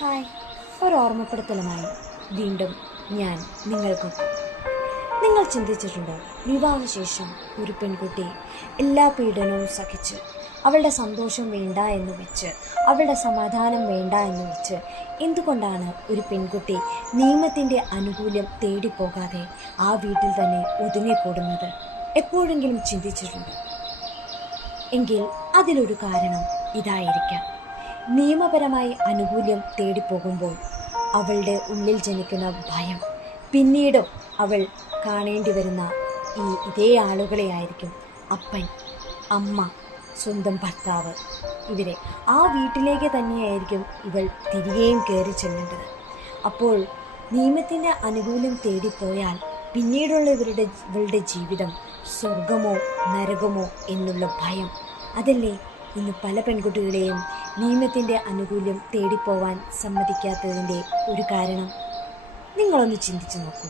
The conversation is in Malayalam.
ഹായ്, ഒരു ഓർമ്മപ്പെടുത്തലുമായി വീണ്ടും ഞാൻ നിങ്ങൾക്കൊപ്പം. നിങ്ങൾ ചിന്തിച്ചിട്ടുണ്ടോ, വിവാഹശേഷം ഒരു പെൺകുട്ടി എല്ലാ പീഡനവും സഹിച്ച്, അവളുടെ സന്തോഷം വേണ്ട എന്ന് വെച്ച്, അവളുടെ സമാധാനം വേണ്ട എന്ന് വെച്ച്, എന്തുകൊണ്ടാണ് ഒരു പെൺകുട്ടി നിയമത്തിൻ്റെ ആനുകൂല്യം തേടിപ്പോകാതെ ആ വീട്ടിൽ തന്നെ ഒതുങ്ങിക്കൂടുന്നത്? എപ്പോഴെങ്കിലും ചിന്തിച്ചിട്ടുണ്ടോ? എങ്കിൽ അതിലൊരു കാരണം ഇതായിരിക്കാം. നിയമപരമായി ആനുകൂല്യം തേടിപ്പോകുമ്പോൾ അവളുടെ ഉള്ളിൽ ജനിക്കുന്ന ഭയം, പിന്നീടും അവൾ കാണേണ്ടി വരുന്ന ഇതേ ആളുകളെ ആയിരിക്കും, അപ്പൻ, അമ്മ, സ്വന്തം ഭർത്താവ്, ഇവരെ ആ വീട്ടിലേക്ക് തന്നെയായിരിക്കും ഇവൾ തിരികെയും കയറി ചെല്ലേണ്ടത്. അപ്പോൾ നിയമത്തിൻ്റെ ആനുകൂല്യം തേടിപ്പോയാൽ പിന്നീടുള്ള ഇവളുടെ ജീവിതം സ്വർഗമോ നരകമോ എന്നുള്ള ഭയം, അതല്ലേ ഇന്ന് പല പെൺകുട്ടികളെയും നിയമത്തിൻ്റെ ആനുകൂല്യം തേടിപ്പോവാൻ സമ്മതിക്കാത്തതിൻ്റെ ഒരു കാരണം? നിങ്ങളൊന്ന് ചിന്തിച്ചു നോക്കൂ.